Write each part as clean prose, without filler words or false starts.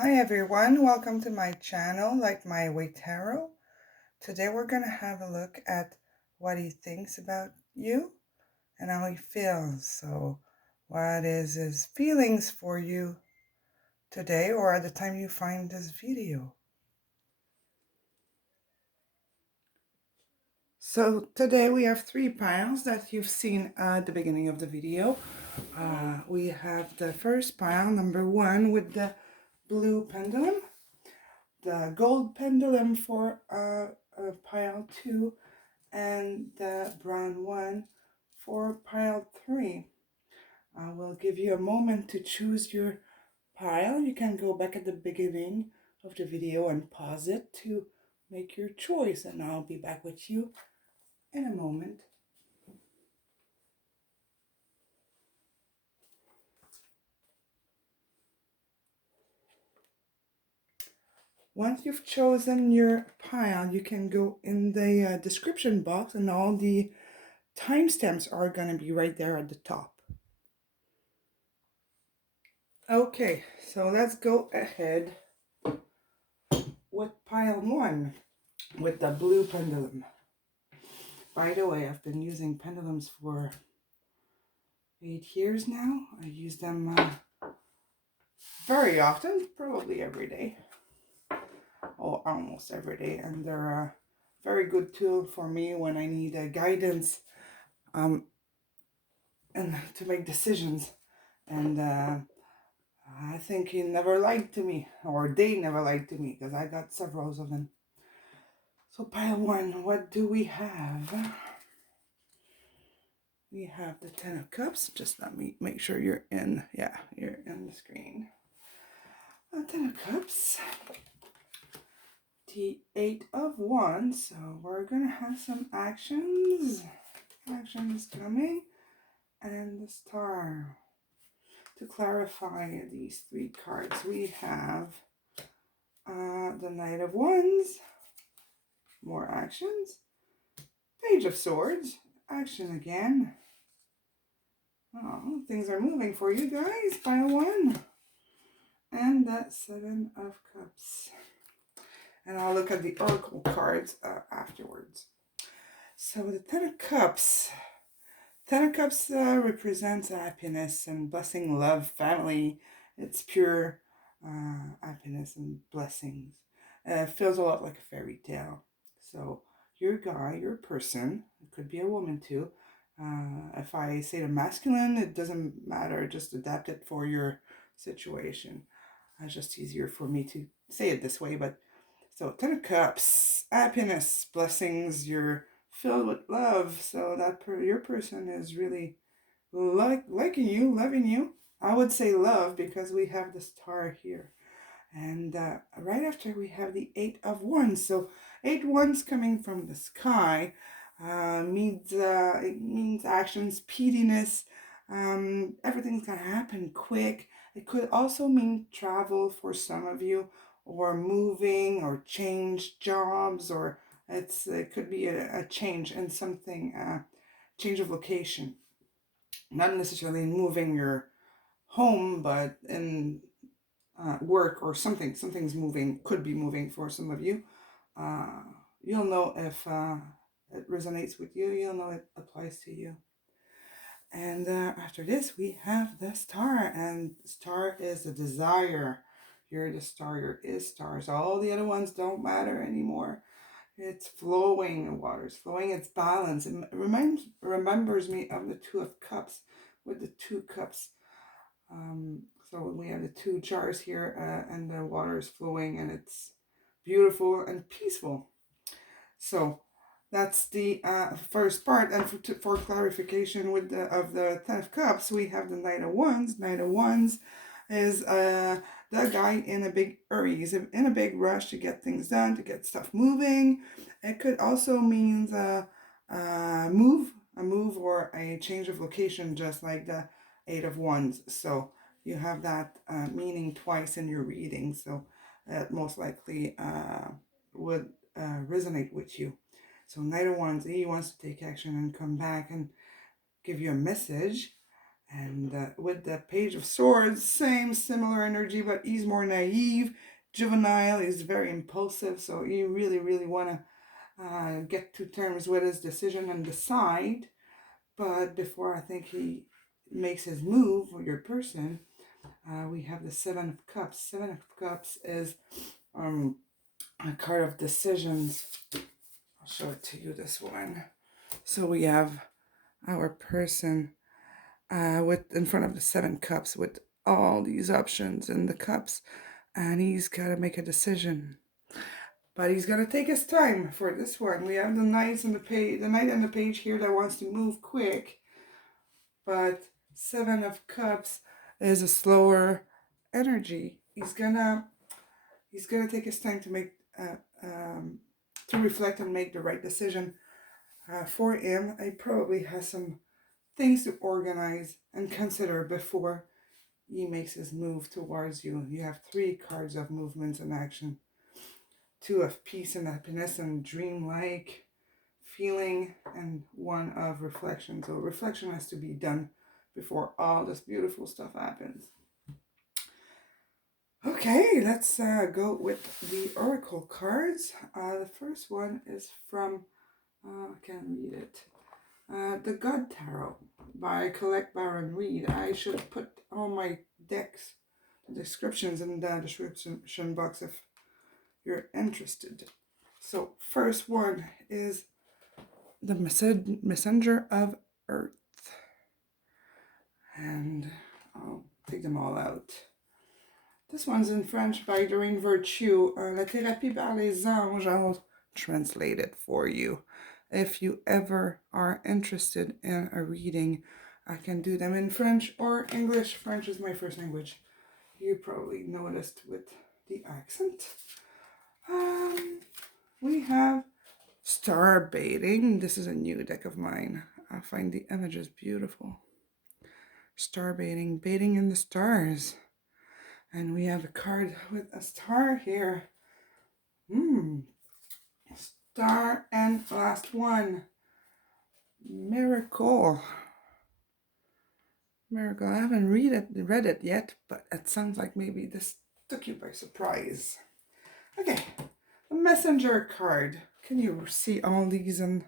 Hi everyone, welcome to my channel, Like My Way Tarot. Today we're going to have a look at what he thinks about you and how he feels. So what is his feelings for you today or at the time you find this video? So today we have three piles that you've seen at the beginning of the video. We have the first pile, number 1, with the blue pendulum, the gold pendulum for pile 2, and the brown one for pile 3. I will give you a moment to choose your pile. You can go back at the beginning of the video and pause it to make your choice, and I'll be back with you in a moment. Once you've chosen your pile, you can go in the description box, and all the timestamps are going to be right there at the top. Okay, so let's go ahead with pile 1 with the blue pendulum. By the way, I've been using pendulums for 8 years now. I use them very often, probably every day, or almost every day, and they're a very good tool for me when I need guidance and to make decisions. And I think he never lied to me, or they never lied to me, because I got several of them. So pile 1, what do we have? We have the 10 of Cups. Just let me make sure you're in. Yeah, you're in the screen. 10 of Cups. The 8 of Wands. So we're going to have some actions. Actions coming. And the Star. To clarify these 3 cards, we have the Knight of Wands. More actions. Page of Swords. Action again. Oh, things are moving for you guys. Pile 1. And that 7 of Cups. And I'll look at the oracle cards afterwards. So the 10 of Cups. 10 of Cups represents happiness and blessing, love, family. It's pure happiness and blessings. It feels a lot like a fairy tale. So your guy, your person, it could be a woman too. If I say the masculine, it doesn't matter. Just adapt it for your situation. It's just easier for me to say it this way. But so 10 of Cups, happiness, blessings. You're filled with love. So that your person is really liking you, loving you. I would say love because we have the Star here. And right after we have the 8 of Wands. So 8 Wands coming from the sky it means action, speediness. Everything's gonna happen quick. It could also mean travel for some of you, or moving, or change jobs, or it could be a change in something, change of location. Not necessarily moving your home, but in work or something. Something's moving, could be moving for some of you. You'll know if it resonates with you. You'll know it applies to you. And after this, we have the Star. And Star is the desire. You're the Star. You're is stars. All the other ones don't matter anymore. It's flowing. The water's flowing. It's balance. It remembers me of the 2 of Cups with the 2 cups. So we have the 2 jars here, and the water is flowing, and it's beautiful and peaceful. So that's the first part. And for clarification with the 10 of Cups, we have the Knight of Wands. Knight of Wands is the guy in a big hurry. He's in a big rush to get things done, to get stuff moving. It could also mean a move or a change of location, just like the 8 of Wands. So you have that meaning twice in your reading. So that most likely would resonate with you. So Knight of Wands, he wants to take action and come back and give you a message. And with the Page of Swords, similar energy, but he's more naive, juvenile. He's very impulsive, so you really, really want to get to terms with his decision and decide. But before I think he makes his move, or your person, we have the Seven of Cups. Seven of Cups is a card of decisions. I'll show it to you, this one. So we have our person with in front of the Seven Cups with all these options in the cups, and he's got to make a decision. But he's gonna take his time for this one. We have the knights and the page, the knight and the page here that wants to move quick, but Seven of Cups is a slower energy. He's gonna take his time to make to reflect and make the right decision. For him, he probably has some things to organize and consider before he makes his move towards you. You have 3 cards of movements and action. 2 of peace and happiness and dreamlike feeling, and 1 of reflection. So reflection has to be done before all this beautiful stuff happens. Okay, let's go with the oracle cards. The first one is from, I can't read it, the God Tarot by Collect Baron Reed. I should put all my decks, the descriptions in the description box if you're interested. So first one is the messenger of earth, and I'll take them all out. This one's in French by Doreen Virtue. La thérapie par les anges. I'll translate it for you. If you ever are interested in a reading, I can do them in French or English. French is my first language. You probably noticed with the accent. We have star baiting. This is a new deck of mine. I find the images beautiful. Star baiting, baiting in the stars. And we have a card with a star here. Star, and last one. Miracle. Miracle. I haven't read it yet, but it sounds like maybe this took you by surprise. Okay, the messenger card. Can you see all these? And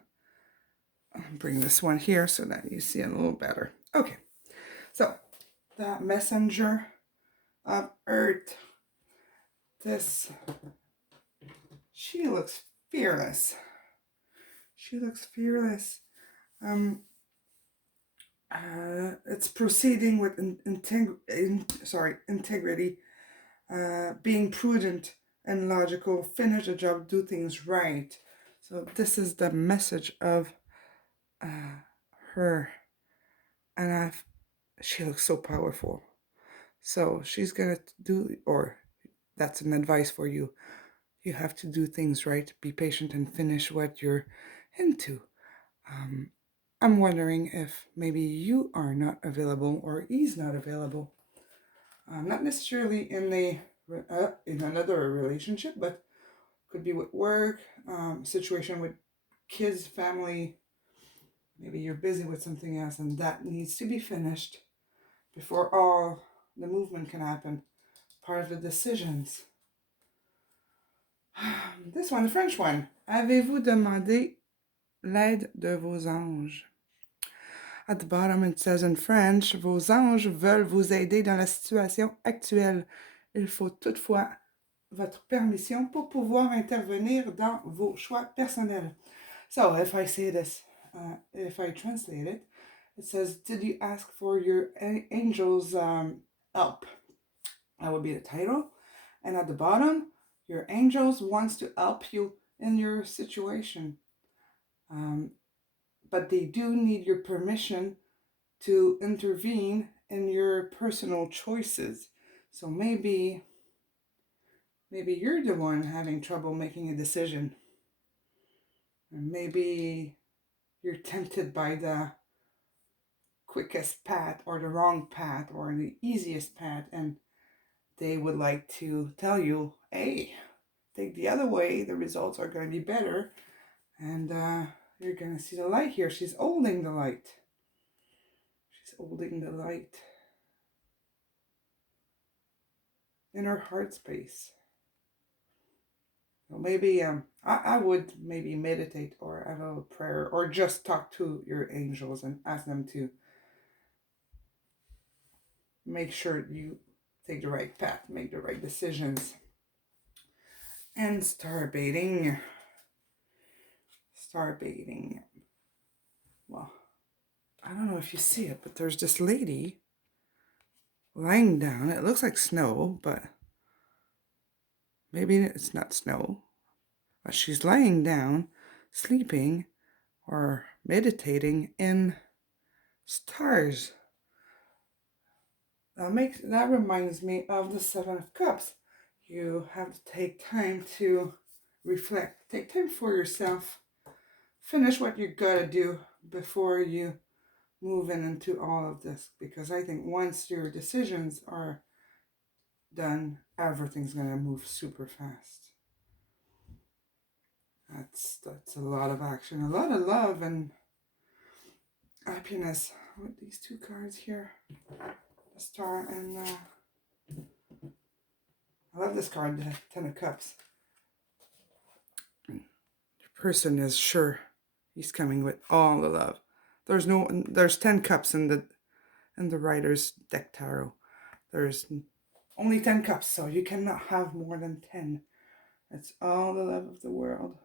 I'll bring this one here so that you see it a little better. Okay, so the messenger of earth. She looks fearless. She looks fearless. It's proceeding with integrity, being prudent and logical, finish the job, do things right. So this is the message of her, and she looks so powerful. So she's gonna do, or that's an advice for you. You have to do things right, be patient, and finish what you're into. I'm wondering if maybe you are not available or he's not available. Not necessarily in another relationship, but could be with work, situation with kids, family. Maybe you're busy with something else and that needs to be finished before all the movement can happen. Part of the decisions. This one, the French one. Avez-vous demandé l'aide de vos anges? At the bottom it says in French, vos anges veulent vous aider dans la situation actuelle. Il faut toutefois votre permission pour pouvoir intervenir dans vos choix personnels. So if I say this, if I translate it, it says, did you ask for your angels' help? That would be the title. And at the bottom, your angels wants to help you in your situation. But they do need your permission to intervene in your personal choices. So maybe you're the one having trouble making a decision. And maybe you're tempted by the quickest path or the wrong path or the easiest path, and they would like to tell you, hey, take the other way, the results are going to be better, and you're going to see the light here. She's holding the light. She's holding the light in her heart space. So maybe I would maybe meditate or have a prayer or just talk to your angels and ask them to make sure you take the right path, make the right decisions. And star baiting. Star baiting. Well, I don't know if you see it, but there's this lady lying down. It looks like snow, but maybe it's not snow. But she's lying down, sleeping or meditating in stars. That reminds me of the Seven of Cups. You have to take time to reflect. Take time for yourself. Finish what you gotta do before you move into all of this. Because I think once your decisions are done, everything's gonna move super fast. That's a lot of action, a lot of love and happiness with these two cards here. The Star and I love this card, the Ten of Cups. The person is sure he's coming with all the love. There's 10 cups in the writer's deck tarot. There's only 10 cups, so you cannot have more than 10. It's all the love of the world.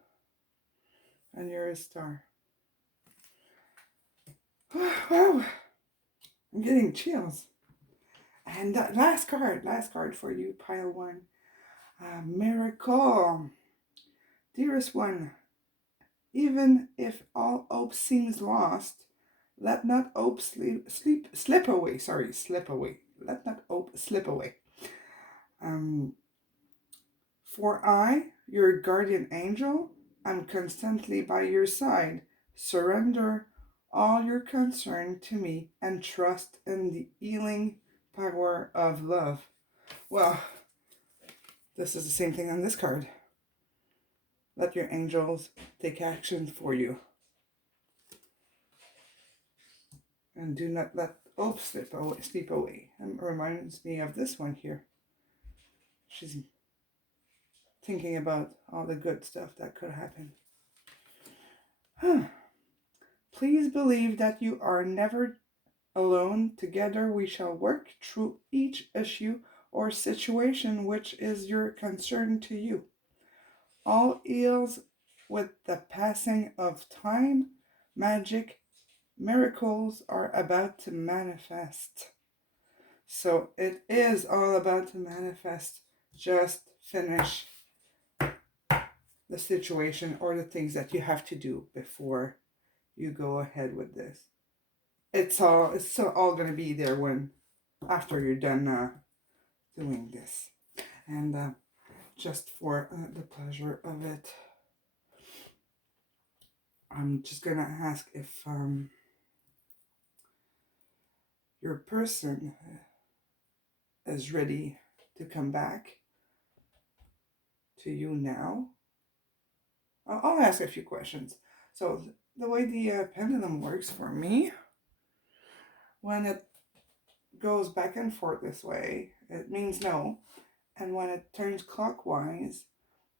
And you're a star. Wow. I'm getting chills. And that last card for you, pile one. Miracle. Dearest one, even if all hope seems lost, let not hope slip away. Let not hope slip away. For I, your guardian angel, am constantly by your side. Surrender all your concern to me and trust in the healing power of love. Well, this is the same thing on this card. Let your angels take action for you. And do not let hope slip away. It reminds me of this one here. She's thinking about all the good stuff that could happen. Please believe that you are never alone. Together we shall work through each issue or situation which is your concern to you. All heals with the passing of time. Magic miracles are about to manifest. So it is all about to manifest. Just finish the situation or the things that you have to do before you go ahead with this. It's all going to be there when after you're done doing this. And just for the pleasure of it, I'm just going to ask if your person is ready to come back to you now. I'll ask a few questions. So the way the pendulum works for me, when it goes back and forth this way, it means no. And when it turns clockwise,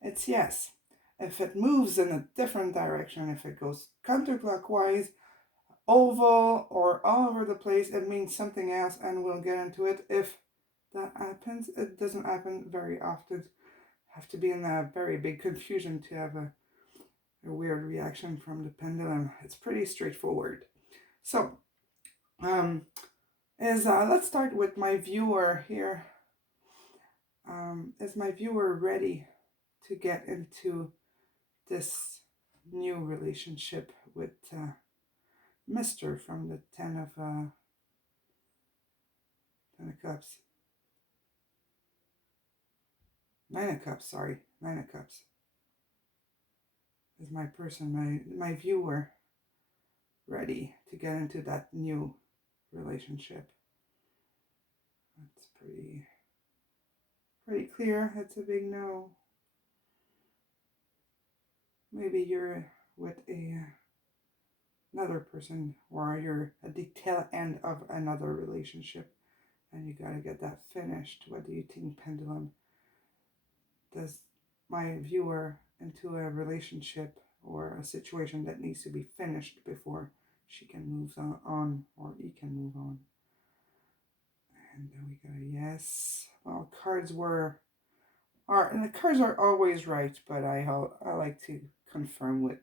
it's yes. If it moves in a different direction, if it goes counterclockwise, oval, or all over the place, it means something else, and we'll get into it. If that happens, it doesn't happen very often. Have to be in a very big confusion to have a weird reaction from the pendulum. It's pretty straightforward. So, let's start with my viewer here. Is my viewer ready to get into this new relationship with Mr. from the Ten of Cups? Nine of Cups. Is my person, my viewer, ready to get into that new relationship? That's pretty clear. It's a big no. Maybe you're with a another person, or you're at the tail end of another relationship and you got to get that finished. What do you think, pendulum? Does my viewer into a relationship or a situation that needs to be finished before she can move on, or he can move on? And then we got a yes. Well, and the cards are always right, but I like to confirm with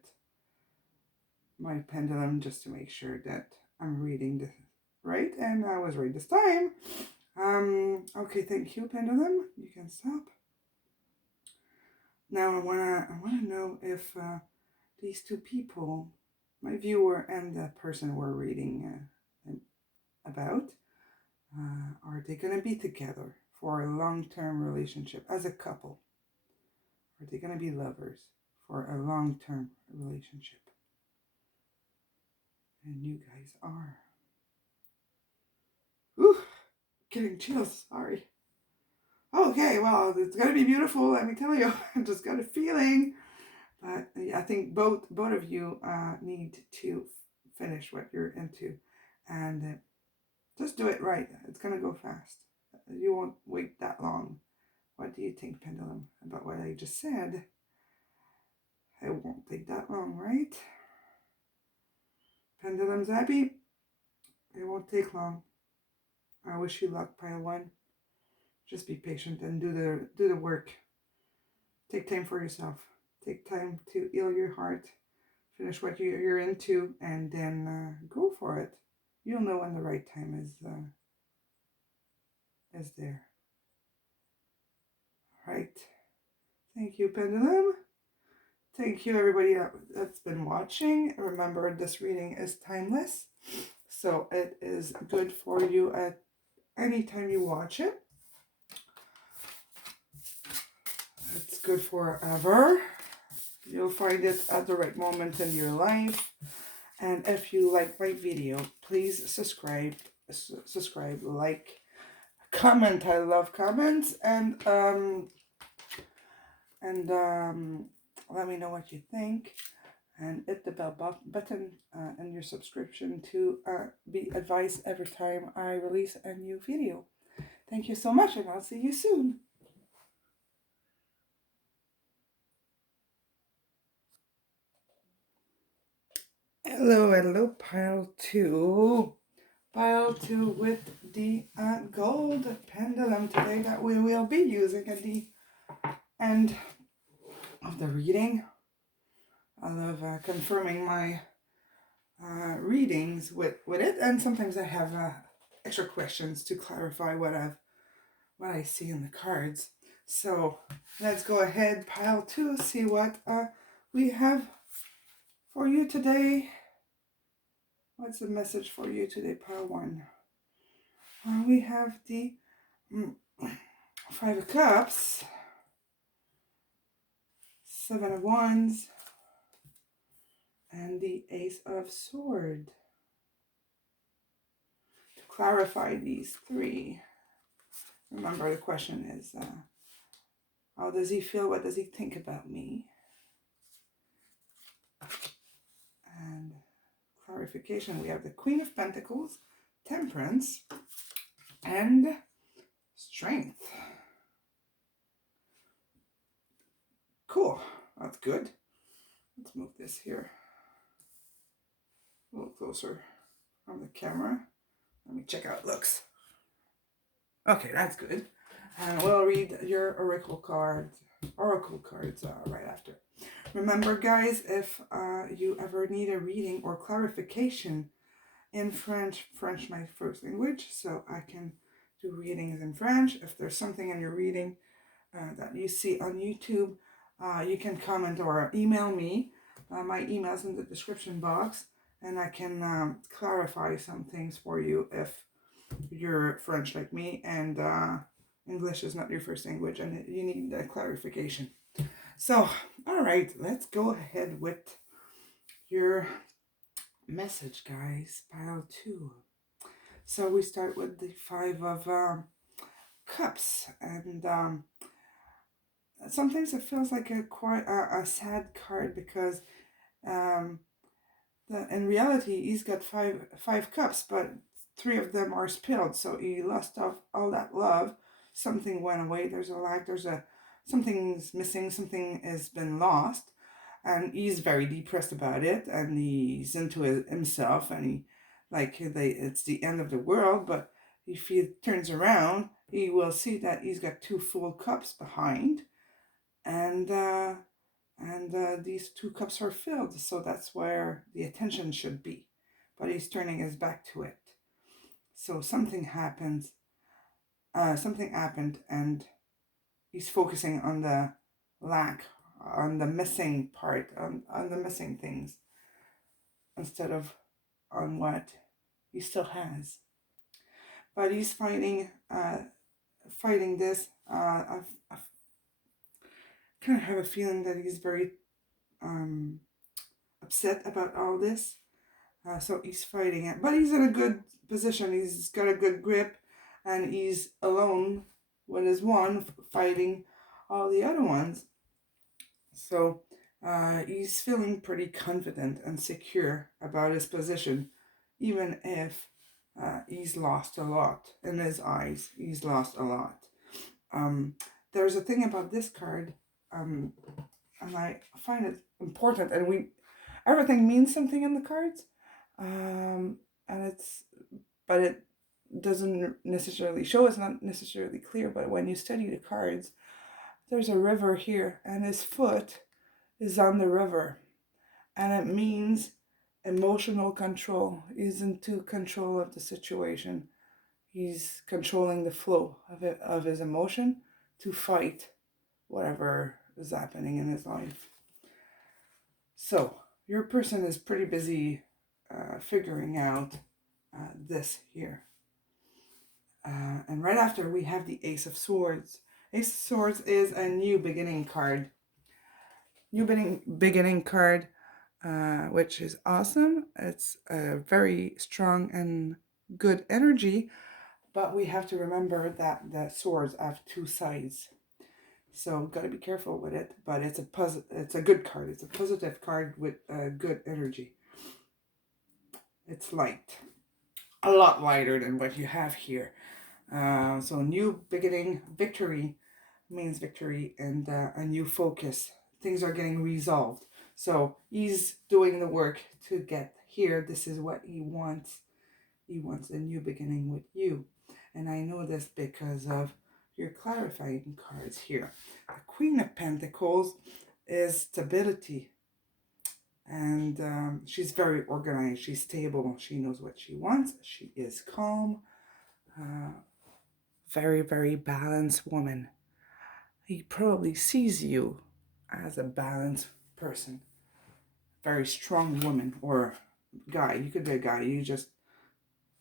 my pendulum just to make sure that I'm reading the right, and I was right this time. Okay, thank you, pendulum. You can stop. Now I wanna know if these two people, my viewer and the person we're reading about, are they gonna be together for a long-term relationship as a couple? Are they gonna be lovers for a long-term relationship? And you guys are. Ooh, getting chills. Sorry. Okay, well, it's gonna be beautiful. Let me tell you, I just got a feeling. But I think both of you need to finish what you're into, and just do it right. It's gonna go fast. You won't wait that long. What do you think, pendulum, about what I just said? It won't take that long, right? Pendulum's happy. It won't take long. I wish you luck, pile one. Just be patient and do the work. Take time for yourself. Take time to heal your heart. Finish what you're into, and then go for it. You'll know when the right time is there. All right. Thank you, pendulum. Thank you, everybody that's been watching. Remember, this reading is timeless, so it is good for you at any time you watch it. It's good forever. You'll find it at the right moment in your life. And if you like my video, please subscribe, like, comment. I love comments, and let me know what you think, and hit the bell button and your subscription to be advised every time I release a new video. Thank you so much, and I'll see you soon. Hello, pile two. Pile two with the gold pendulum today that we will be using at the end of the reading. I love confirming my readings with it, and sometimes I have extra questions to clarify what I see in the cards. So let's go ahead, pile two, see what we have for you today. What's the message for you today, pile one? We have the Five of Cups, Seven of Wands, and the Ace of Swords. To clarify these three, remember the question is, how does he feel? What does he think about me? And clarification, we have the Queen of Pentacles, Temperance, and Strength. Cool. That's good. Let's move this here a little closer from the camera. Let me check how it looks. Okay, that's good. And we'll read your oracle cards right after. Remember, guys, if you ever need a reading or clarification in French my first language, so I can do readings in French. If there's something in your reading that you see on YouTube, you can comment or email me. My email's in the description box, and I can clarify some things for you if you're French like me and English is not your first language and you need a clarification. So, all right, let's go ahead with your message, guys. Pile two. So we start with the Five of Cups, and sometimes it feels like a sad card because the in reality, he's got five cups, but 3 of them are spilled. So he lost off all that love. Something went away. There's a lack. Something's missing. Something has been lost, and he's very depressed about it. And he's into himself, and it's the end of the world. But if he turns around, he will see that he's got 2 full cups behind, and these 2 cups are filled, so that's where the attention should be. But he's turning his back to it. So something happened, and he's focusing on the lack, on the missing part, on the missing things, instead of on what he still has. But he's fighting this. I've kind of have a feeling that he's very upset about all this. So he's fighting it, but he's in a good position. He's got a good grip, and he's alone with his one fighting all the other ones. So he's feeling pretty confident and secure about his position, even if he's lost a lot in his eyes. He's lost a lot. There's a thing about this card, and I find it important, and everything means something in the cards. And but it doesn't necessarily show, it's not necessarily clear, but when you study the cards, there's a river here, and his foot is on the river, and it means emotional control. He's into control of the situation. He's controlling the flow of his emotion to fight whatever is happening in his life. So your person is pretty busy figuring out this here. And right after, we have the Ace of Swords. Ace of Swords is a new beginning card. New beginning card, which is awesome. It's a very strong and good energy, but we have to remember that the swords have 2 sides. So got to be careful with it, but it's a good card. It's a positive card with good energy. It's light. A lot lighter than what you have here. So new beginning, victory means victory, and a new focus. Things are getting resolved. So he's doing the work to get here. This is what he wants. He wants a new beginning with you. And I know this because of your clarifying cards here. The Queen of Pentacles is stability. And she's very organized. She's stable. She knows what she wants. She is calm. Very, very balanced woman. He probably sees you as a balanced person. Very strong woman or guy. You could be a guy. You just,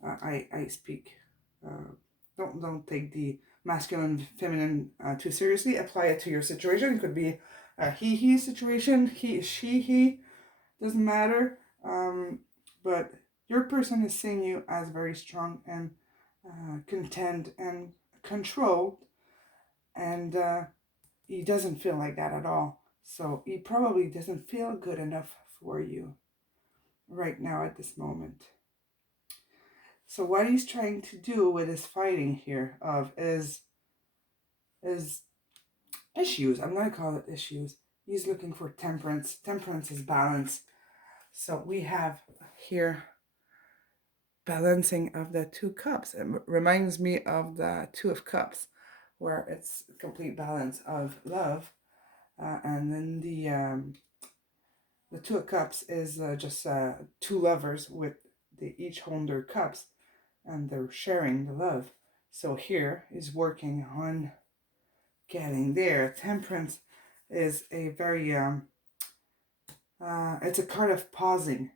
I speak. Don't take the masculine, feminine too seriously. Apply it to your situation. It could be a he situation. He. Doesn't matter. But your person is seeing you as very strong and content and controlled, and he doesn't feel like that at all. So he probably doesn't feel good enough for you right now at this moment. So what he's trying to do with his fighting here of is issues. I'm going to call it issues. He's looking for temperance. Temperance is balance. So we have here balancing of the 2 cups. It reminds me of the 2 of Cups, where it's complete balance of love. And then the 2 of Cups is just 2 lovers with they each hold their cups, and they're sharing the love. So here is working on getting there. Temperance is a very it's a card of pausing,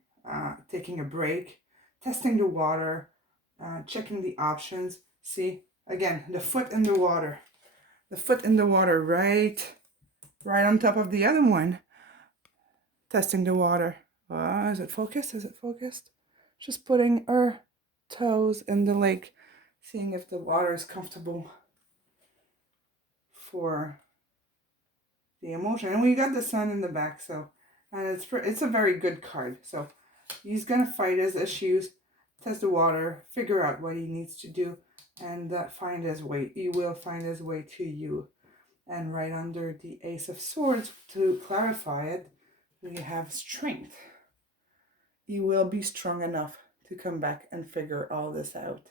taking a break, testing the water, checking the options. See, again, the foot in the water. The foot in the water, right on top of the other one. Testing the water. Is it focused? Is it focused? Just putting her toes in the lake, seeing if the water is comfortable for the emotion. And we got the sun in the back, so and it's a very good card. So He's going to fight his issues, test the water, figure out what he needs to do, and find his way. He will find his way to you. And right under the Ace of Swords, to clarify it, we have strength. He will be strong enough to come back and figure all this out.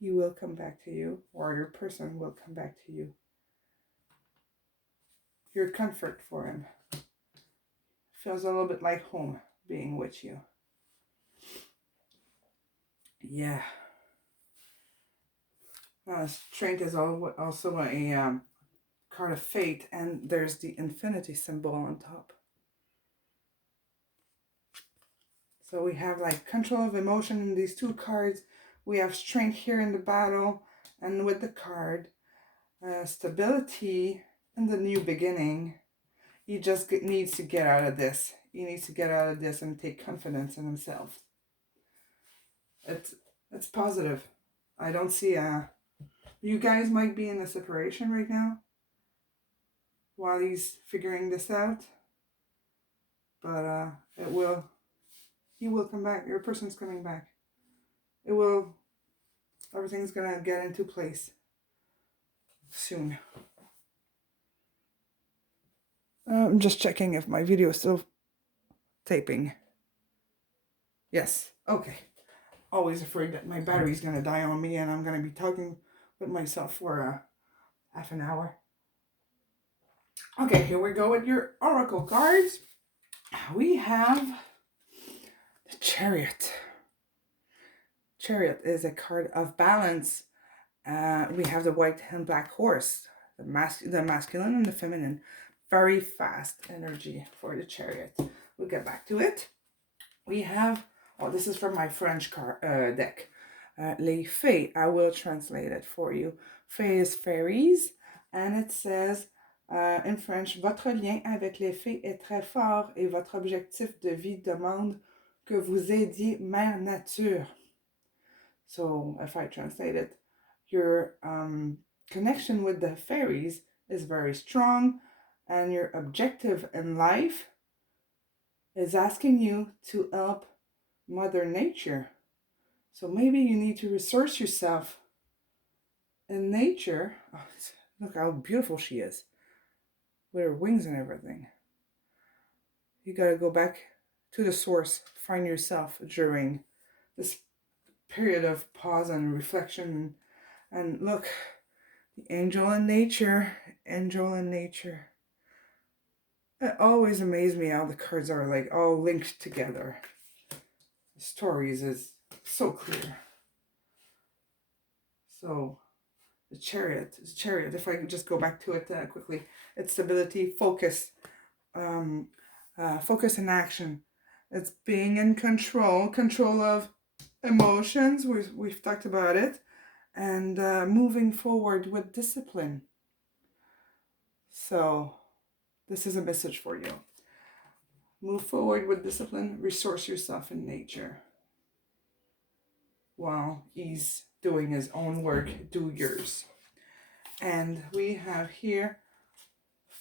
He will come back to you, or your person will come back to you. Your comfort for him. Feels a little bit like home being with you. Yeah. Strength is also a card of fate, and there's the infinity symbol on top. So we have like control of emotion in these two cards. We have strength here in the battle, and with the card, stability and the new beginning. He just needs to get out of this. He needs to get out of this and take confidence in himself. It's positive. I don't see you guys might be in a separation right now while he's figuring this out. But he will come back. Your person's coming back. Everything's gonna get into place soon. I'm just checking if my video is still taping. Yes, okay. Always afraid that my battery's gonna die on me and I'm gonna be talking with myself for half an hour. Okay, here we go with your oracle cards. We have the Chariot. Chariot is a card of balance. We have the white and black horse, the masculine and the feminine. Very fast energy for the Chariot. We'll get back to it. We have, this is from my French deck. Les Fées, I will translate it for you. Fées is fairies, and it says in French, votre lien avec les fées est très fort et votre objectif de vie demande que vous aidiez Mère Nature. So if I translate it, your connection with the fairies is very strong, and your objective in life is asking you to help Mother Nature. So maybe you need to resource yourself in nature. Oh, look how beautiful she is with her wings and everything. You got to go back to the source, find yourself during this period of pause and reflection. And look, the angel in nature. It always amazed me how the cards are like all linked together. The stories is so clear. So the chariot, if I can just go back to it quickly, it's stability, focus, focus and action. It's being in control of emotions, we've talked about it, and moving forward with discipline. So this is a message for you. Move forward with discipline, resource yourself in nature. While he's doing his own work, do yours. And we have here,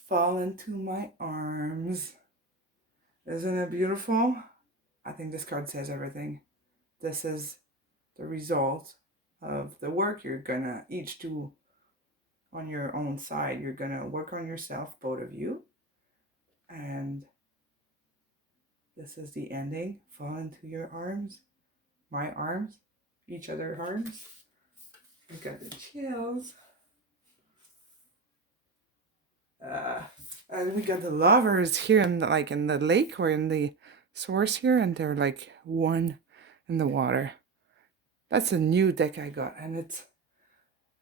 fall into my arms. Isn't it beautiful? I think this card says everything. This is the result of the work you're gonna each do on your own side. You're gonna work on yourself, both of you. And this is the ending. Fall into your arms, my arms, each other's arms. We got the chills. And we got the lovers here in the lake or in the source here, and they're like one in the water. That's a new deck I got, and it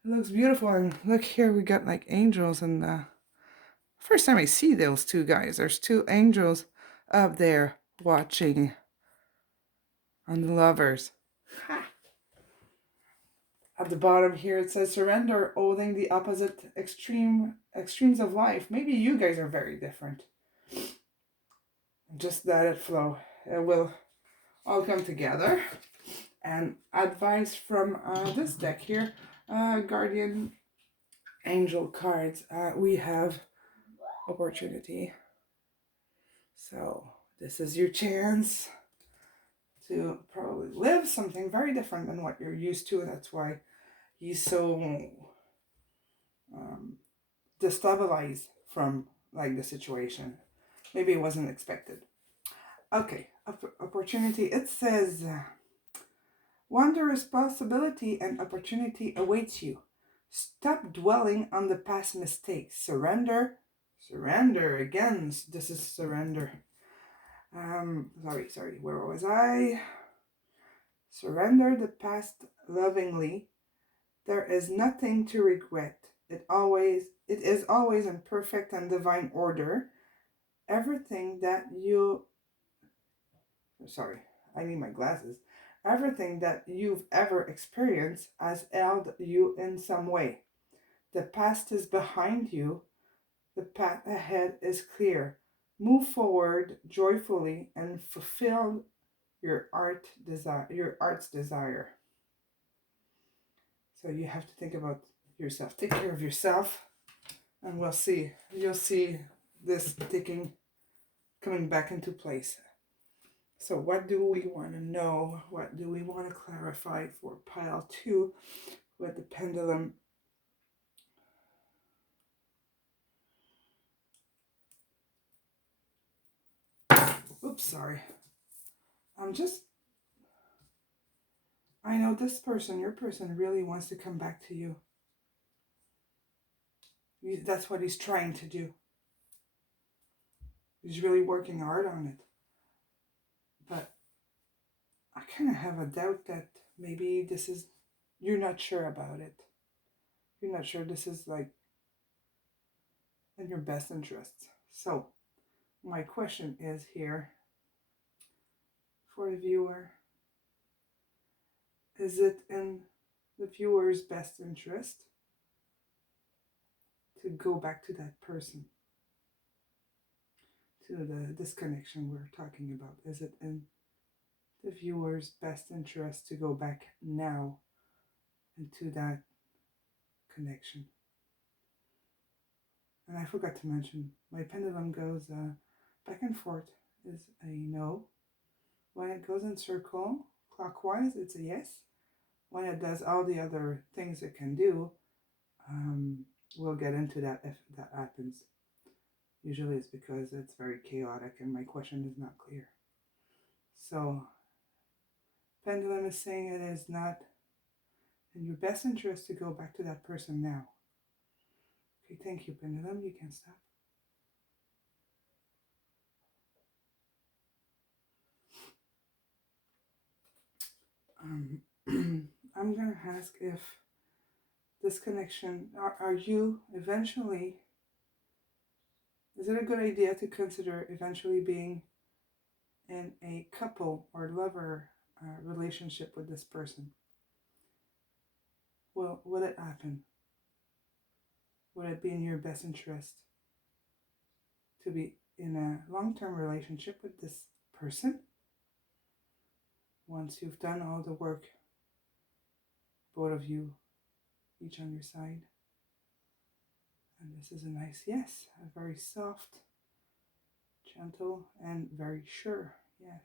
looks beautiful. And look here, we got like angels, and first time I see those two guys. There's two angels up there watching on the lovers. Ha! At the bottom here it says surrender, holding the opposite extremes of life. Maybe you guys are very different. Just let it flow. It will all come together. And advice from this deck here, Guardian Angel cards. We have opportunity. So this is your chance. to probably live something very different than what you're used to. That's why he's so destabilized from like the situation. Maybe it wasn't expected. Okay, opportunity. It says, wondrous possibility and opportunity awaits you. Stop dwelling on the past mistakes. Surrender. Surrender. Again, this is surrender. Sorry. Where was I? Surrender the past lovingly. There is nothing to regret. It is always in perfect and divine order. Everything that you sorry, I need my glasses. Everything that you've ever experienced has held you in some way. The past is behind you. The path ahead is clear. Move forward joyfully and fulfill your art's desire. So you have to think about yourself. Take care of yourself, and we'll see. You'll see this coming back into place. So what do we want to know? What do we want to clarify for pile 2 with the pendulum? Oops, sorry. I know this person, your person really wants to come back to you. That's what he's trying to do. He's really working hard on it. But I kind of have a doubt that maybe you're not sure about it. You're not sure this is like in your best interests. So my question is here for the viewer. Is it in the viewer's best interest to go back to that person? To the disconnection we're talking about. Is it in the viewer's best interest to go back now into that connection? And I forgot to mention, my pendulum goes back and forth is a no. When it goes in circle, clockwise, it's a yes. When it does all the other things it can do, we'll get into that if that happens. Usually it's because it's very chaotic and my question is not clear. So, pendulum is saying it is not in your best interest to go back to that person now. Okay, thank you, pendulum. You can stop. I'm going to ask if this connection, are you eventually, is it a good idea to consider eventually being in a couple or lover relationship with this person? Will it happen? Would it be in your best interest to be in a long-term relationship with this person once you've done all the work, both of you, each on your side? And this is a nice yes, a very soft, gentle, and very sure yes.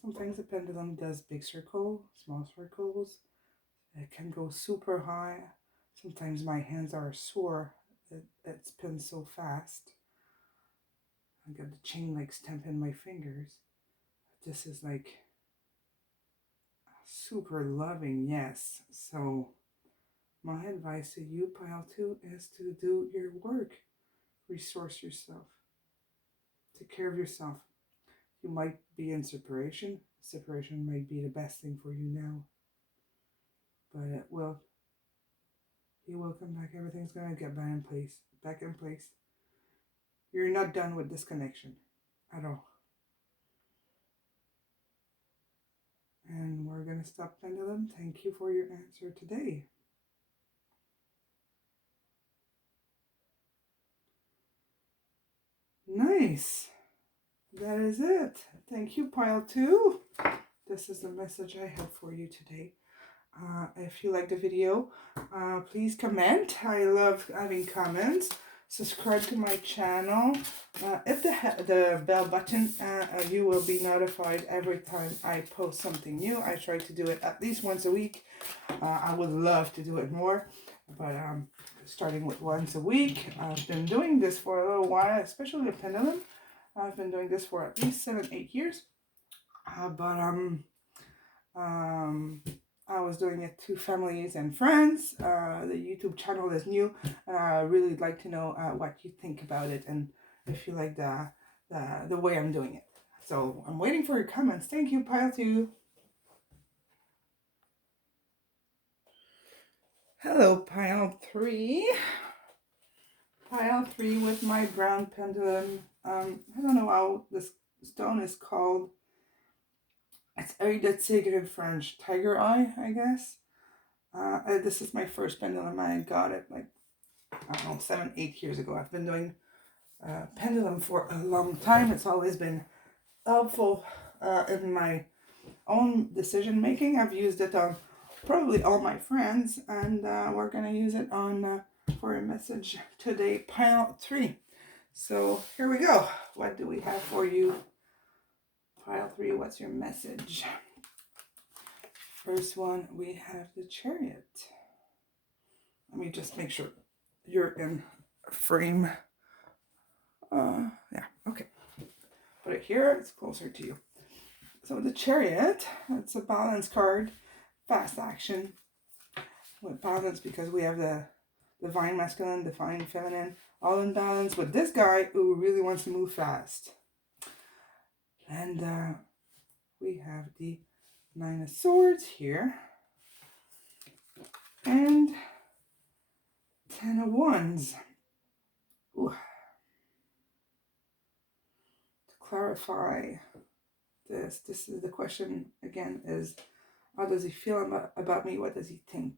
Sometimes the pendulum does big circles, small circles. It can go super high. Sometimes my hands are sore. It spins so fast. I got the chain like stamping my fingers. This is like a super loving yes. So my advice to you, pile 2, is to do your work. Resource yourself. Take care of yourself. You might be in separation. Separation might be the best thing for you now. But he will come back. Everything's going to get back in place. You're not done with this connection at all. And we're going to stop, pendulum. Thank you for your answer today. Nice. That is it. Thank you, pile 2. This is the message I have for you today. If you like the video, please comment. I love having comments. subscribe to my channel. Hit the bell button. You will be notified every time I post something new. I try to do it at least once a week. I would love to do it more, but starting with once a week. I've been doing this for a little while, especially the pendulum. I've been doing this for at least 7-8 years. I was doing it to families and friends. The YouTube channel is new, and I really like to know what you think about it and if you like the way I'm doing it. So I'm waiting for your comments. Thank you, Pile 2. Hello, Pile 3. Pile 3 with my brown pendulum. I don't know how this stone is called. It's Œil in French. Tiger eye, I guess. This is my first pendulum. I got it like, I don't know, 7-8 years ago. I've been doing pendulum for a long time. It's always been helpful in my own decision making. I've used it on probably all my friends, and we're gonna use it on for a message today, Pile 3. So here we go. What do we have for you, Pile 3? What's your message? First one, we have the Chariot. Let me just make sure you're in frame. Yeah, okay. Put it here, it's closer to you. So the Chariot, it's a balance card, fast action. With balance because we have the divine masculine, divine feminine, all in balance with this guy who really wants to move fast. And we have the Nine of Swords here. And 10 of Wands. Ooh. To clarify this is the question again, is how does he feel about me? What does he think?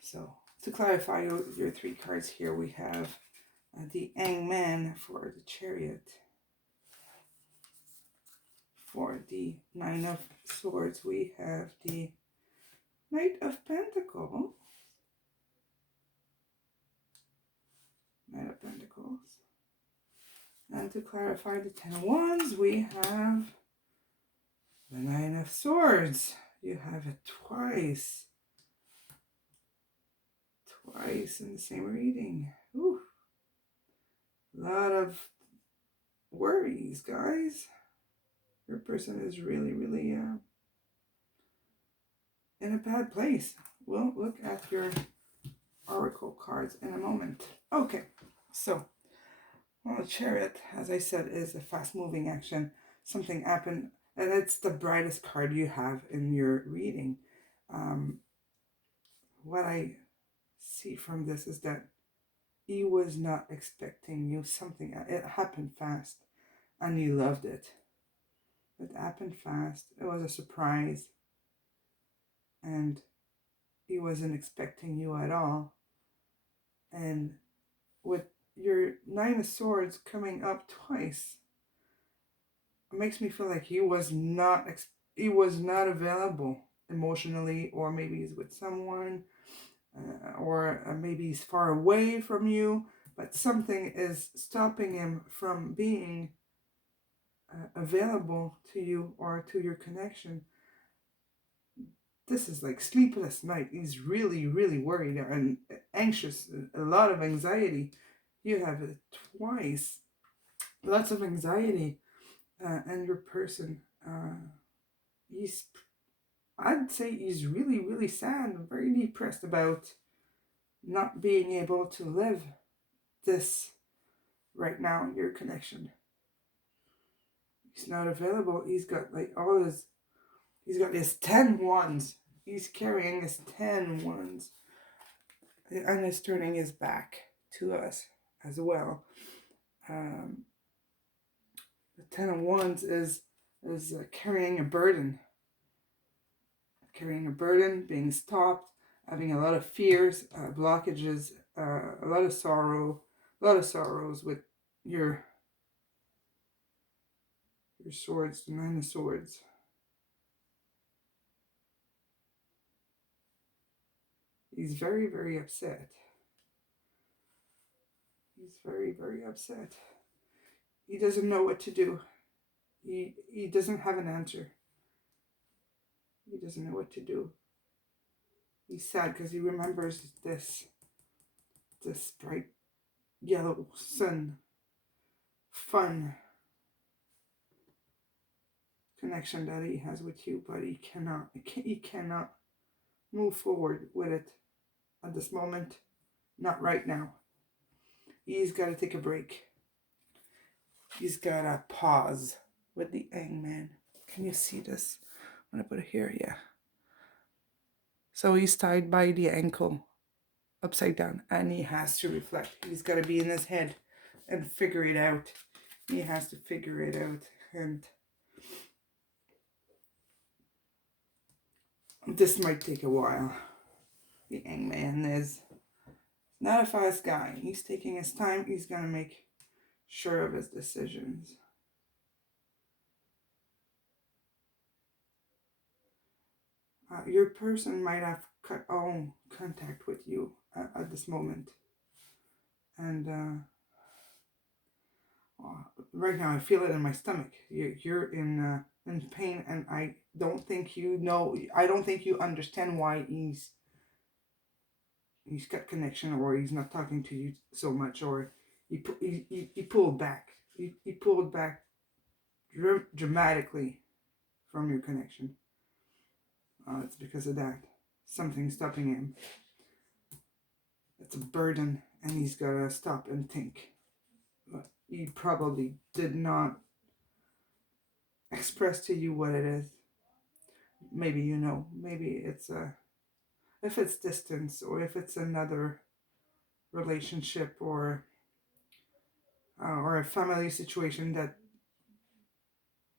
So to clarify your 3 cards here, we have the Hangman for the Chariot. For the Nine of Swords, we have the Knight of Pentacles. Knight of Pentacles. And to clarify the 10 of Wands, we have the Nine of Swords. You have it twice. Twice in the same reading. Ooh. A lot of worries, guys. Your person is really, really in a bad place. We'll look at your oracle cards in a moment. Okay, so, well, the Chariot, as I said, is a fast-moving action. Something happened, and it's the brightest card you have in your reading. What I see from this is that he was not expecting you. Something, it happened fast, and he loved it. It happened fast. It was a surprise, and he wasn't expecting you at all. And with your Nine of Swords coming up twice, it makes me feel like he was not available emotionally, or maybe he's with someone, or maybe he's far away from you, but something is stopping him from being available to you or to your connection. This is like sleepless night. He's really, really worried and anxious, a lot of anxiety. You have it twice. Lots of anxiety. And your person, I'd say he's really, really sad, very depressed about not being able to live this right now, your connection. He's not available. He's got like he's got his 10 wands. He's carrying his 10 wands. And is turning his back to us as well. The 10 of Wands is carrying a burden. Carrying a burden, being stopped, having a lot of fears, blockages, a lot of sorrows with your swords, the Nine of Swords. He's very, very upset. He's very, very upset. He doesn't know what to do. He doesn't have an answer. He doesn't know what to do. He's sad because he remembers this bright yellow sun, fun connection that he has with you, but he cannot move forward with it at this moment. Not right now. He's got to take a break. He's got to pause with the hangman. Can you see this? I'm going to put it here, yeah. So he's tied by the ankle upside down and he has to reflect. He's got to be in his head and figure it out. He has to figure it out, and this might take a while. The hangman is not a fast guy. He's taking his time. He's going to make sure of his decisions. Your person might have cut all contact with you at this moment. And right now I feel it in my stomach. You're in pain, and I don't think you know. I don't think you understand why he's got connection, or he's not talking to you so much, or he pulled back. He pulled back dramatically from your connection. It's because of that. Something's stopping him. It's a burden, and he's got to stop and think. He probably did not express to you what it is. Maybe you know. Maybe it's if it's distance, or if it's another relationship, or a family situation that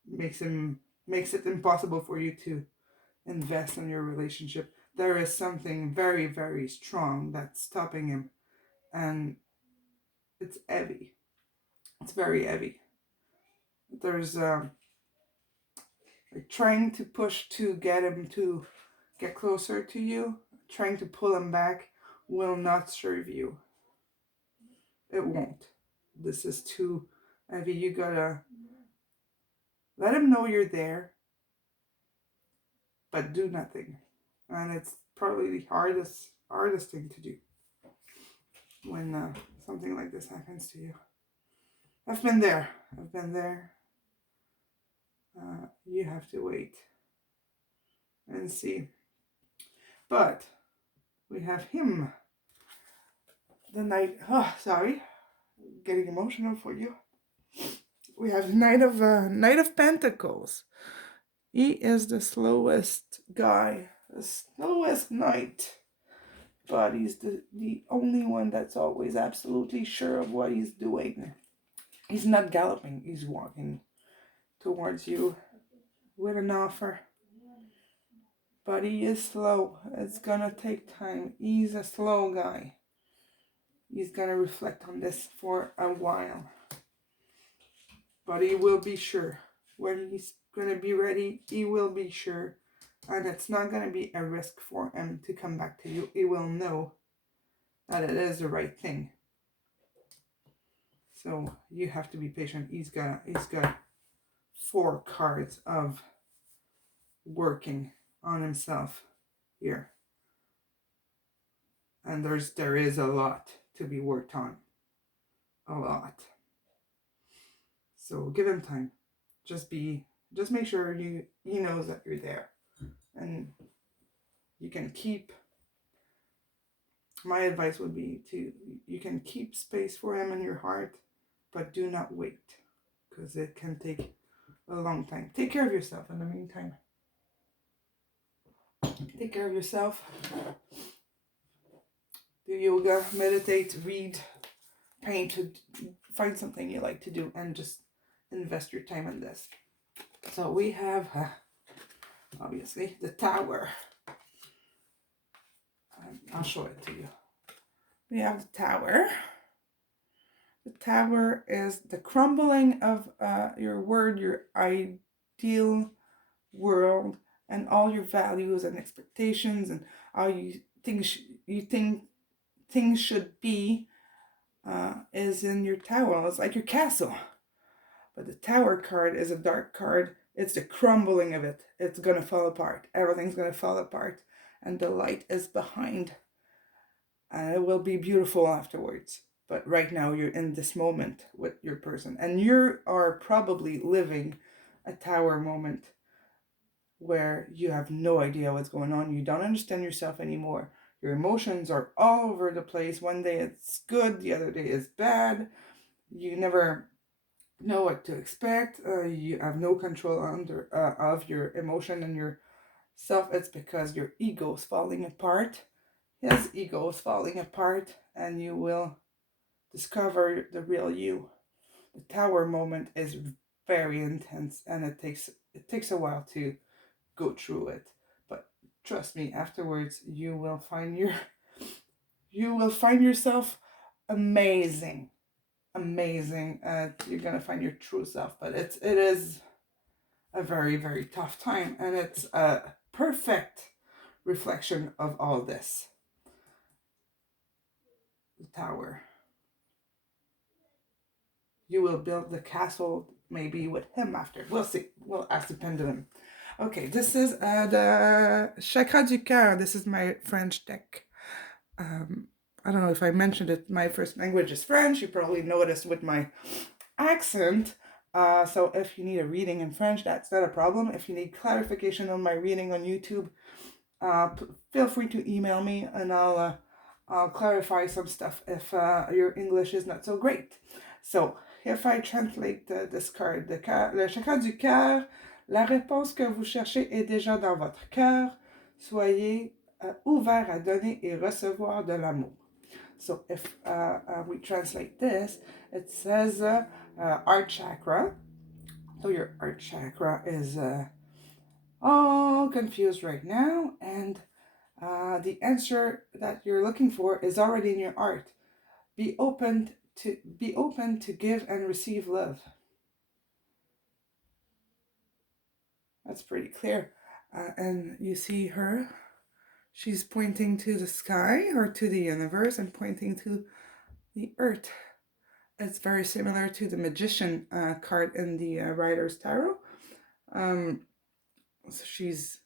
makes it impossible for you to invest in your relationship. There is something very, very strong that's stopping him, and it's heavy. It's very heavy. There's like trying to push to get him to get closer to you, trying to pull him back will not serve you. It won't. This is too heavy. You gotta let him know you're there, but do nothing. And it's probably the hardest thing to do when something like this happens to you. I've been there. You have to wait and see. But we have him. The Knight. Oh, sorry, getting emotional for you. We have the Knight of Pentacles. He is the slowest guy, the slowest knight. But he's the only one that's always absolutely sure of what he's doing. He's not galloping, he's walking towards you with an offer. But he is slow. It's gonna take time. He's a slow guy. He's gonna reflect on this for a while. But he will be sure. When he's gonna be ready, he will be sure. And it's not gonna be a risk for him to come back to you. He will know that it is the right thing. So you have to be patient. He's got 4 cards of working on himself here. And there is a lot to be worked on. A lot. So give him time. Just make sure he knows that you're there. And you can keep, my advice would be you can keep space for him in your heart, but do not wait, because it can take a long time. Take care of yourself in the meantime. Take care of yourself. Do yoga, meditate, read, paint, find something you like to do, and just invest your time in this. So we have, obviously, the Tower. I'll show it to you. We have the Tower. The Tower is the crumbling of your ideal world, and all your values and expectations, and how you think things should be, is in your tower. It's like your castle. But the tower card is a dark card. It's the crumbling of it. It's going to fall apart. Everything's going to fall apart. And the light is behind. And it will be beautiful afterwards. But right now, you're in this moment with your person. And you are probably living a tower moment where you have no idea what's going on. You don't understand yourself anymore. Your emotions are all over the place. One day it's good, the other day is bad. You never know what to expect. You have no control of your emotion and yourself. It's because your ego is falling apart. His ego is falling apart, and you will discover the real you. The tower moment is very intense, and it takes a while to go through it. But trust me, afterwards you will find yourself amazing. Amazing. You're gonna find your true self, but it is a very, very tough time, and it's a perfect reflection of all this. The tower. You will build the castle maybe with him after. We'll see. We'll ask the pendulum. Okay, this is the Chakra du Cœur. This is my French deck. I don't know if I mentioned it. My first language is French. You probably noticed with my accent. So if you need a reading in French, that's not a problem. If you need clarification on my reading on YouTube, feel free to email me, and I'll clarify some stuff if your English is not so great. So if I translate this card, le chakra du cœur, la réponse que vous cherchez est déjà dans votre cœur. Soyez ouvert à donner et recevoir de l'amour. So if we translate this, it says heart chakra. So your heart chakra is all confused right now, and the answer that you're looking for is already in your heart. Be open to give and receive love. That's pretty clear. And you see her. She's pointing to the sky or to the universe and pointing to the earth. It's very similar to the magician card in the Rider's Tarot. So she's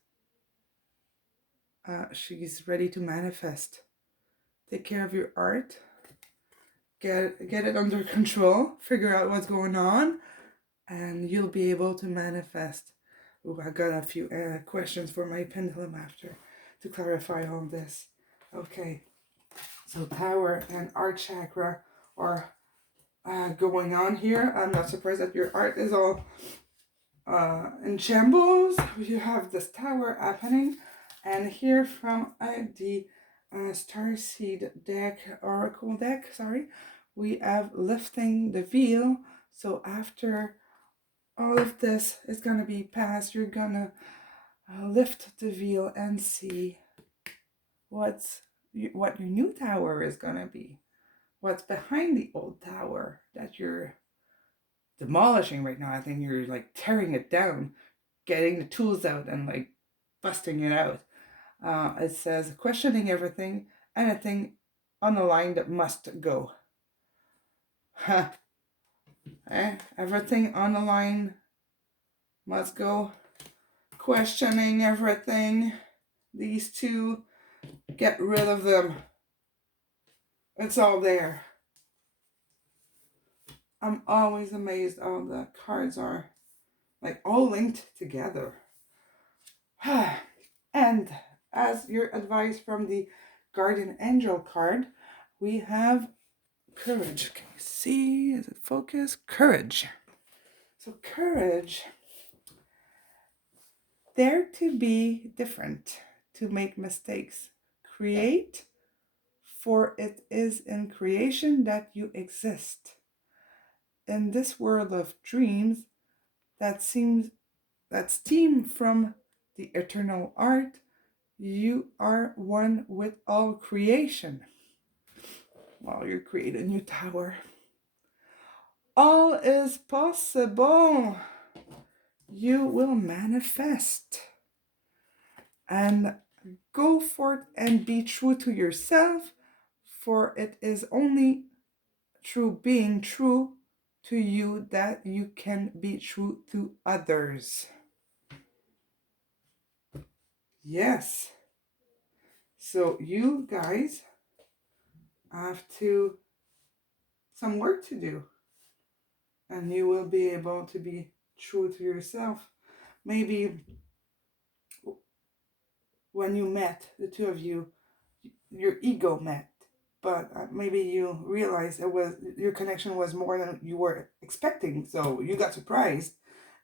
ready to manifest. Take care of your art. Get it under control. Figure out what's going on, and you'll be able to manifest. Oh, I got a few questions for my pendulum after to clarify all this. Okay, so power and art chakra are going on here. I'm not surprised that your art is all in shambles. You have this tower happening, and here from the Starseed deck, Oracle deck, sorry, we have lifting the veil. So after all of this is going to be past, you're going to lift the veil and see what your new tower is going to be. What's behind the old tower that you're demolishing right now. I think you're like tearing it down, getting the tools out and like busting it out. It says questioning everything, anything on the line that must go. Everything on the line must go. Questioning everything. These two, get rid of them. It's all there. I'm always amazed how the cards are like all linked together. And as your advice from the Guardian Angel card, we have courage. Can you see? Is it focus? Courage. So courage. Dare to be different, to make mistakes. Create, for it is in creation that you exist. In this world of dreams that steam from the eternal art, you are one with all creation. While you create a new tower. All is possible. You will manifest. And go forth and be true to yourself, for it is only through being true to you that you can be true to others. Yes. So you guys have some work to do, and you will be able to be true to yourself. Maybe when you met, the two of you, your ego met, but maybe you realized your connection was more than you were expecting, so you got surprised.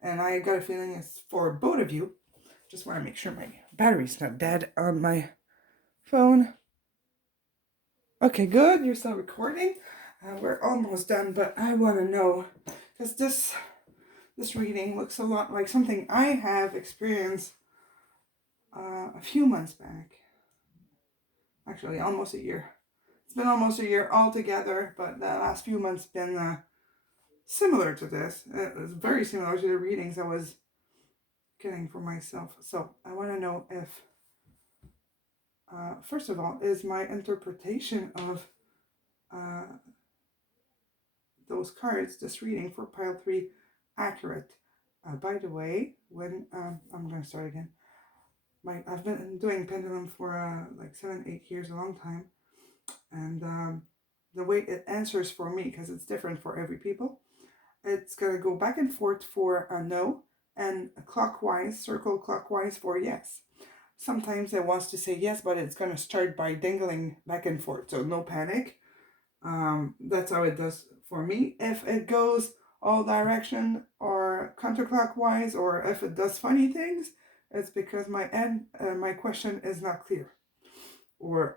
And I got a feeling it's for both of you. Just want to make sure my battery's not dead on my phone. Okay, good. You're still recording. We're almost done, but I want to know, because this reading looks a lot like something I have experienced a few months back. Actually, almost a year. It's been almost a year altogether, but the last few months been similar to this. It was very similar to the readings I was getting for myself. So I want to know if, first of all, is my interpretation of those cards, this reading for pile 3, accurate? By the way, when I'm going to start again. I've been doing pendulum for like 7-8 years, a long time, and the way it answers for me, because it's different for every people, it's going to go back and forth for a no, and clockwise, circle clockwise for yes. Sometimes it wants to say yes, but it's going to start by dangling back and forth, so no panic. That's how it does for me. If it goes all direction or counterclockwise, or if it does funny things, it's because my question is not clear, or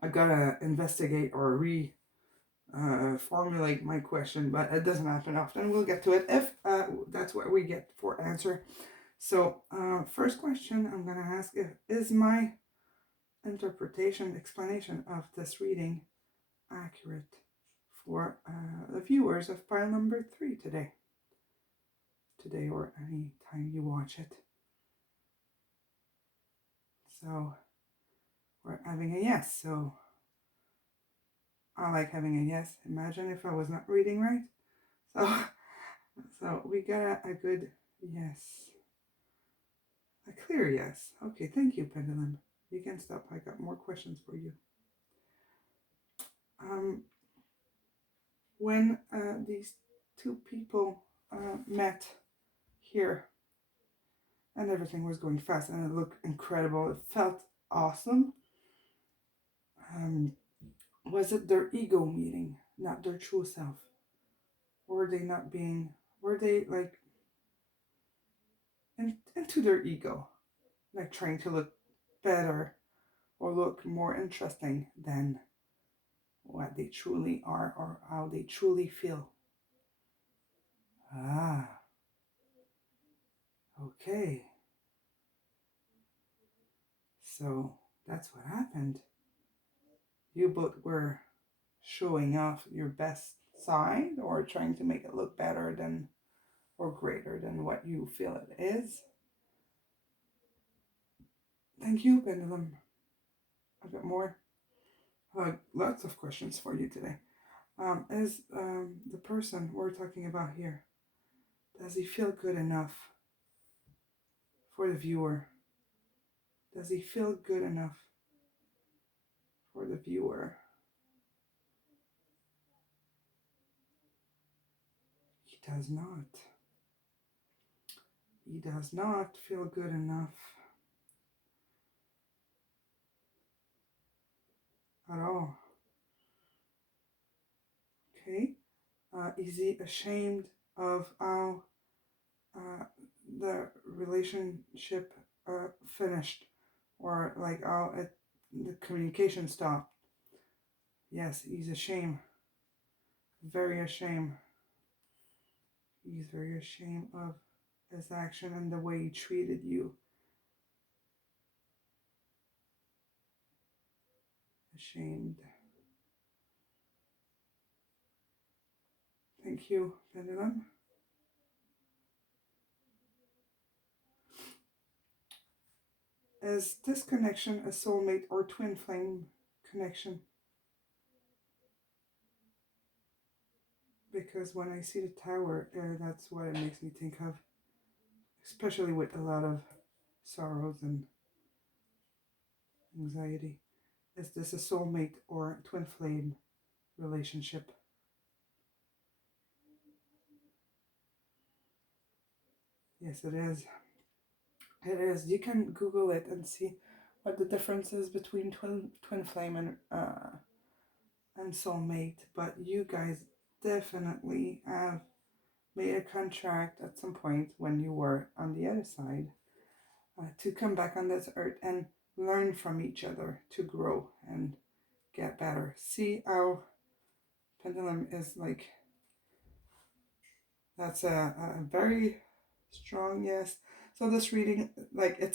I gotta investigate or formulate my question, but it doesn't happen often. We'll get to it if that's what we get for answer. So first question I'm gonna ask is my interpretation, explanation of this reading accurate for the viewers of pile number 3 today or any time you watch it? So we're having a yes, so I like having a yes. Imagine if I was not reading right. So we got a good yes, a clear yes. Okay, thank you, pendulum. You can stop. I got more questions for you. When these two people met here, and everything was going fast, and it looked incredible. It felt awesome. Was it their ego meeting, not their true self? Were they like into their ego, like trying to look better or look more interesting than what they truly are or how they truly feel? Ah, okay. So that's what happened. You both were showing off your best side or trying to make it look better than or greater than what you feel it is. Thank you, pendulum. I've got more. Lots of questions for you today. Is the person we're talking about here, does he feel good enough for the viewer? Does he feel good enough for the viewer? He does not. He does not feel good enough at all. Okay. Is he ashamed of how the relationship finished, or like how the communication stopped? Yes, he's ashamed. Very ashamed. He's very ashamed of his action and the way he treated you. Ashamed. Thank you, pendulum. Is this connection a soulmate or twin flame connection? because when I see the tower, that's what it makes me think of, especially with a lot of sorrows and anxiety. Is this a soulmate or twin flame relationship? Yes, it is. It is. You can Google it and see what the difference is between twin flame and soulmate. But you guys definitely have made a contract at some point when you were on the other side to come back on this earth and learn from each other to grow and get better. See how pendulum is like, that's a very strong yes. So this reading, like, it's